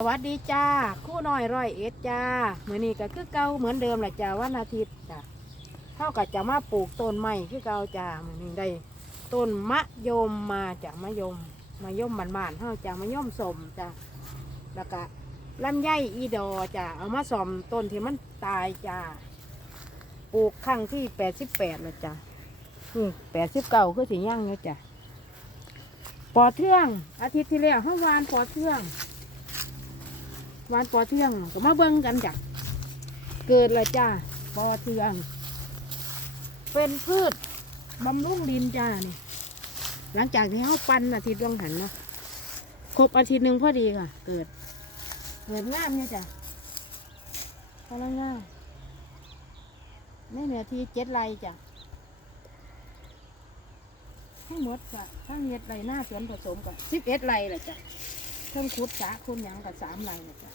สวัสดีจ้าคู่น้อยร้อยเอ็ดจ้าเหมือนนี้ก็คือเก่าเหมือนเดิมแหละจ้าวันอาทิตย์จ้าเท่ากับจะมาปลูกต้นไม้คือเก่าจ้าเหมือนนี้ได้ต้นมะยมมาจากมะยมมะยมบานๆเท่าจากมะยมสมจ้าแล้วก็ลำไยอีดอจ้าเอามาสอมต้นที่มันตายจ้าปลูกครั้งที่แปดสิบแปดแล้วจ้านี่แปดสิบเก้าคือสีย่างเนี่ยจ้าปอเทือง อาทิตย์ที่แล้วเมื่อวานปอเทือง วานปอเทืองก็มาเบิ่งกันจ้ะเกิดละจ้าปอเทือง เป็นพืชบำรุงดินจ้านี่หลังจากที่เขาปั้นอาทิตย์ดวงหันเนาะครบอาทิตย์หนึ่งพอดีค่ะ เกิด เกิดงามเนี่ยจ้ะพล้วงามนี่เนื้อที่เจ็ดไรจ้ะให้หมดจ้ะถ้าเฮ็ดไรหน้าสวนผสมกับสิบเอ็ดไร่แหละจ้ะเครื่องคุดสาคุณยังกับสามไรนะจ๊ะ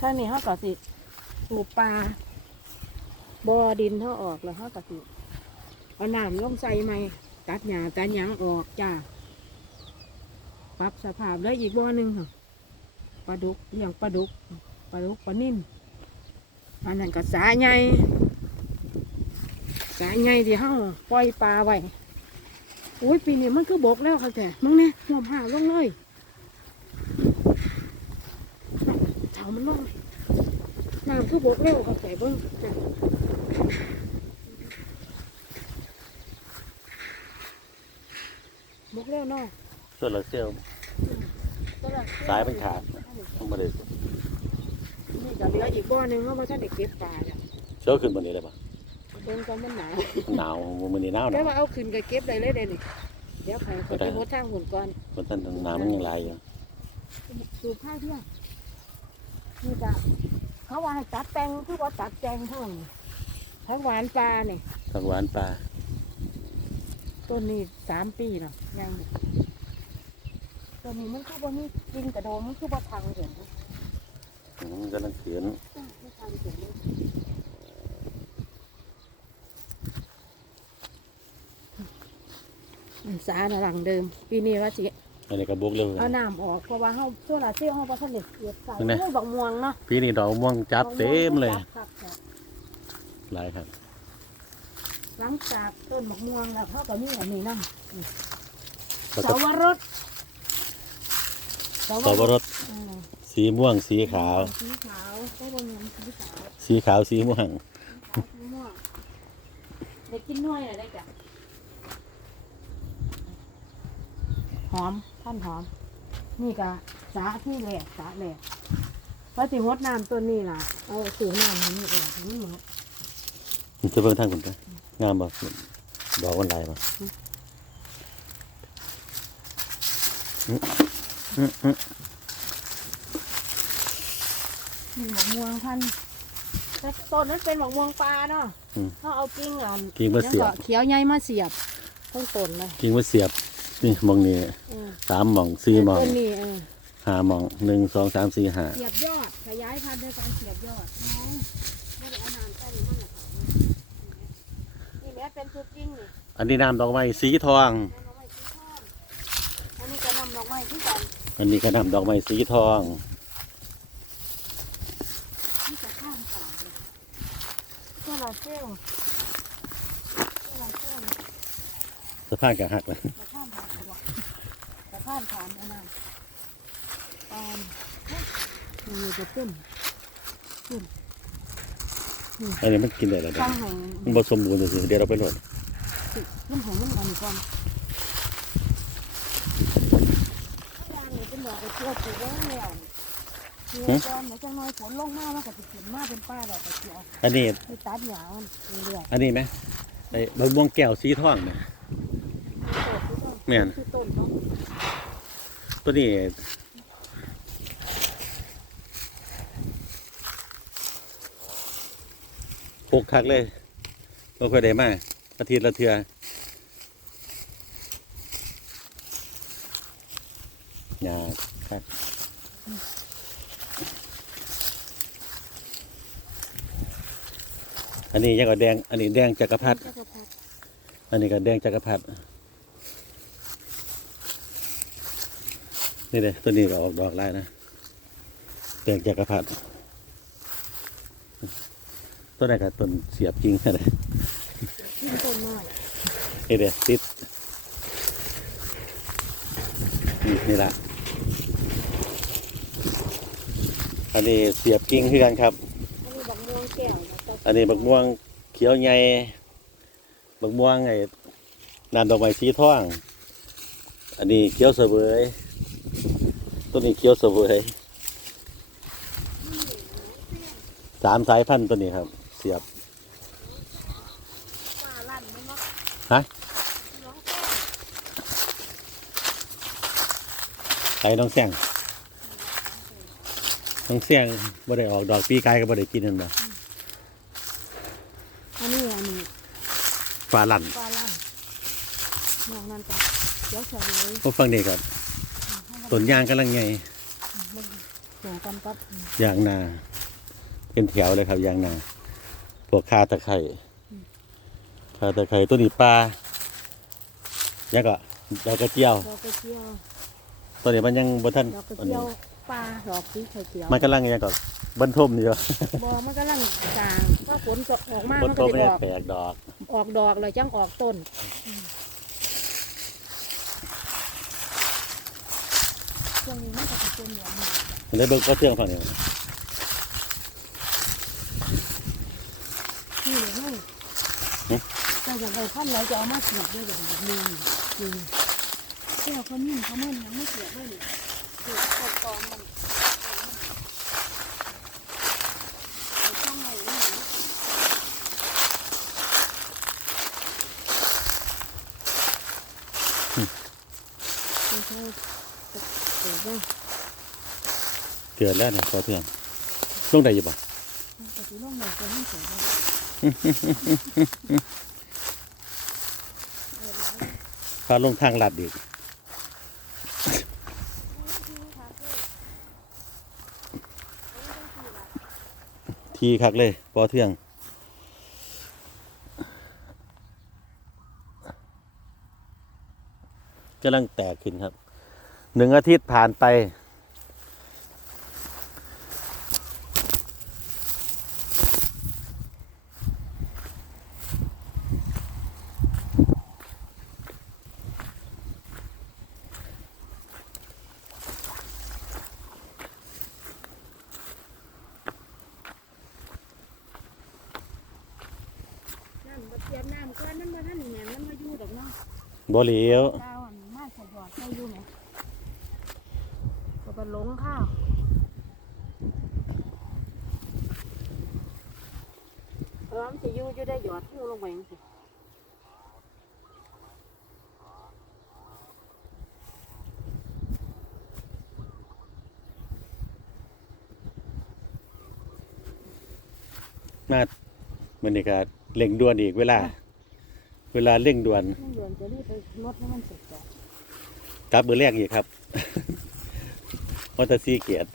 ถ้านี่เขาก็สิปูปลาบ่อดินเขาออกแล้วเขาก็สิเอาน้ำลงใส่ไหมตัดหญ้าตัดหยังออกจ้าปรับสภาพแล้วอีกบ่อหนึ่งค่ะปลาดุกเลี้ยงปลาดุกปลาดุกปลานิ่มอันนั้นก็สาใหญ่สาใหญ่ที่เขาปล่อยปลาไว้โอ้ยปีนี้มันคือบกแล้วค่ะแต่มึงเนี่ยหัวผ้าลงเลย เถามันลงเลยน้ำคือบกเร็วค่ะแต่เบิ้งจ้ะบกเร็วเนาะโซลาร์เซลล์สายมันขาดต้องมาเลยนี่ก็เหลืออีกบ่อหนึงเพราะว่าท่านได้เก็บปลาจ้ะเซลล์ขึ้นบนนี้เลยปะเบิ่งก่อนมันหนาวมันหนาวมันนี่หนาวหแต่นาวว่าเอาขึ้นก็เก็บได้เลยเด้นี่เดี๋ยวใครคนไปหดทางหุ่นก่อนมันท่านหนาวมันยังไหลอยู่สูบข้าวเที่ยง นี่จ้ะเขาว่าให้ตัดแต่งคือว่าตัดแต่งเท่านี้ทั้งหวานปลาเนี่ยผักหวานปลาต้นนี้สามปีเนาะยังอยู่ต้นนี้มันคือว่ามีกินกระโดมมันคือว่าพังเห็นอืมมันกำลังเขียนไม่พังเห็นเลยมันสาหน่ะหลังเดิม ปีนี้ว่าสิ อันนี้กระบุกเร็ว เอาน้ำออกเพราะว่าเขาโซลาร์เซลล์เขาบ่ทันได้เสียบใส่เป็นไงโอ้ยบักม่วงเนาะปีนี้ดอกม่วงจับเต็มเลย ครับครับหลายครับ หลังจากต้นบักม่วงแล้วเขาก็มีอันนี้นะแล้วเสาก็วรสสับปะรดอืมสีม่วง สีขาว สีขาวก็บนเงินสีขาวสีขาว สีม่วงสีขาวสีม่วงได้กินหน่วยอะไรได้จ้ะหอม ท่านหอม นี่ก็สาที่แหลกสาแหลกเพราะสิหดน้ำต้นนี้ล่ะเอาสูน้ำนี้ออกนี่หมดมันจะเบิ่งทางคนกันงามบ่ดอกมันหลายบ่อืมอืมอืมนี่หมกม่วงพันธุ์แต่ต้นนั้นเป็นหมกม่วงปลาเนาะอืมเขาเอากิ่งอ่อนกิ่งมาเสียบแล้วก็เขียวใหญ่มาเสียบต้นต้นเลยกิ่งว่าเสียบ นี่มองนี่เออสามหมองสี่หมองต้นนี้เออห้าหมองหนึ่งสองสามสี่ห้าเสียบยอดขยายพันธุ์ด้วยการเสียบยอดน้องไม่ได้เอาน้ำใส่มันนะนี่แม้เป็นชุดจริงนี่อันนี้น้ำดอกไม้สีทอง น้ำดอกไม้สีทองอันนี้ก็นำดอกไม้ที่กันอันนี้ก็น้ำดอกไม้สีทอง ที่จะข้ามผ่านเลยโซลาร์เซลล์โซลาร์เซลล์สะพานกระหักเลยจะข้ามผ่านหรือเปล่าจะ ข้ามผ่านอันนั้นตอนมันอยู่กับต้นอันนี้มันกินได้แล้วตั้งแห่งมันผสมบูรณ์เลยเดี๋ยวเราไปโหลดต้นแห่งมันอันก่อนยางนี่เป็นดอกกระเจียวปลูกไว้แล้วเมื่อก่อนเดี๋ยวจังน้อยฝนลงมามันก็จะขึ้นมาเป็นป้าดอกกระเจียวอันนี้ ไปตัดหญ้ามันเรื่อยอันนี้ไหมไอ้ใบม่วงแก้วสีทองเนี่ยๆแม่น คือต้นเนาะ ตัวนี้หกคักเลยบ่ค่อยได้มาอาทิตย์ละเทื่อหยาคักอันนี้ยังก็แดง อันนี้แดงจักรพรรดิจักรพรรดิอันนี้ก็แดงจักรพรรดิ นี่เลยตัวนี้ก็ออกดอกแล้วนะแดงจักรพรรดิต้นไหนก็ต้นเสียบจริงอะไรขึ้นต้นน้อยนี่เลยติดนี่นี่ละอันนี้เสียบกิ่งคือกันครับ อันนี้บักม่วงแก้วนะจ๊ะอันนี้บักม่วงเขียวใหญ่บักม่วงไอ้น้ำดอกไม้สีทอง อันนี้เขียวเสวย ต้นนี้เขียวเสวยสามสายพันธุ์ตัวนี้ครับ เสียบฟ้าลั่นไหมเนาะฮะร้องแก้วไก่น้องแซงน้องแซงบ่ได้ออกดอกปีกายก็บ่ได้กินนั่นบ่อันนี้อันนี้ฟ้าลั่นฟ้าลั่นนอกนั้นจ้ะเดี๋ยวเฉลยพวกฟังนี่ครับ ต้นยางกำลังใหญ่มันเกี่ยวกันกับยางนา เป็นแถวเลยครับยางนาพวกคาตะไคร่คาตะไคร่ตัวนี้ปลายังก็ดอกกระเจียวดอกกระเจียวตัวนี้มันยังบ่ทันดอกกระอันเจีนี้ยวปลาดอกสีเขียวมันกำลังยังก็บรรทมอยู่บอมันกำลังจางก็ฝนตกออกมาบรมัรนทก็มจะเนี่ยออกแปลกดอก ออกดอกเลยจังออกต้น ช่วงนี้มันก็จะเป็นอย่างนี้จ้ะมันได้เบิ่งก็เชื่องฝั่งนี้นี่เลยให้แต่อย่างไรท่านเราจะเอามาเสียบด้วยอย่างนี้จริงแก้วเขานิ่มเขามันยังไม่เสียบด้วยนี่เสียบต้นตอมันเอาช่องไหนนี่ไม่ใช่เกิดว่า เกิดแล้วเนี่ยก็เชื่องลงได้อยู่บ่แต่ที่ลงไหนจะไม่เกิดว่าพาลงทางลัดอีกทีคักเลยปอเทืองกำลังแตกขึ้นครับ หนึ่งอาทิตย์ผ่านไป น้ำบ่เตรีย มน้ำก้อนนั้นมาท่านแหนมมันมาอยู่ดอกเนาะบ่เหลียวดาวอันมาสยอดใส่อยู่ไหมก็ไปหลงข้าวเออมันจะอยู่จะได้หยอดหูลงไปจังซี้มามันนี่ก็เร่งด่วนอีกเวลา เวลาเร่งด่วนมันหยวนจะรีบไปลดให้มันเสร็จก่อนกลับมือแรกอีกครับ มอเตอร์ซีเกียรติ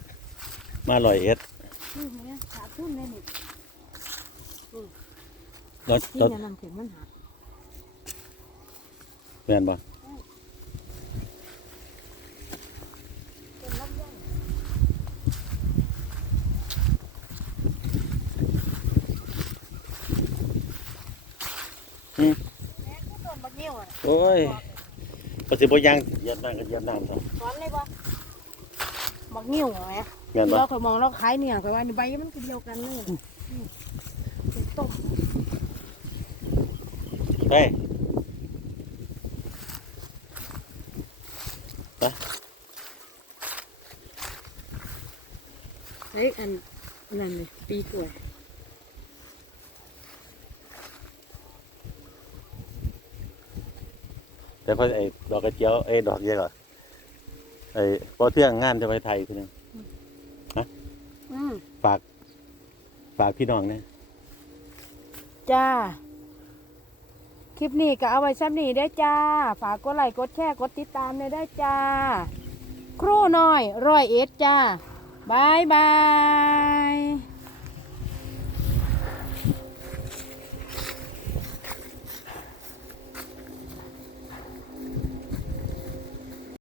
มาลอยเอ็ดนี่เนี่ยขาดทุนเลยนี่รถที่รถเนี่ยนำถึงมันหักแม่นบ่ เป็นลำไยแม่ก็ต้นบักเงี้ยวอะ โอ้ยก็ สิบ่ยังเหยียบน้ำก็เหยียบน้ำครับสอนเลยบ่บักเงี้ยวเหรอแม่แม่นบ่เราเคยมองเราขายเนี่ยเคยว่านี่ใบมันคือเดียวกันเลยอืมเป็นต้มไปเฮ้ยอันนั่นเลยปีกล้วย แต่พอไอ้ดอกกระเจียวไอ้ดอกเยี่ยก่อนไอ้พอเที่ยงงานจะไปไทยทีนึงอืมฝาก ฝากพี่น้องนะจ้า คลิปนี้ก็เอาไว้ซ้ำนี้ได้อจ้า ฝากกดไลค์กดแชร์กดติดตามเลยได้อจ้า ครู่น้อยร้อยเอ็ดจ้าบายบาย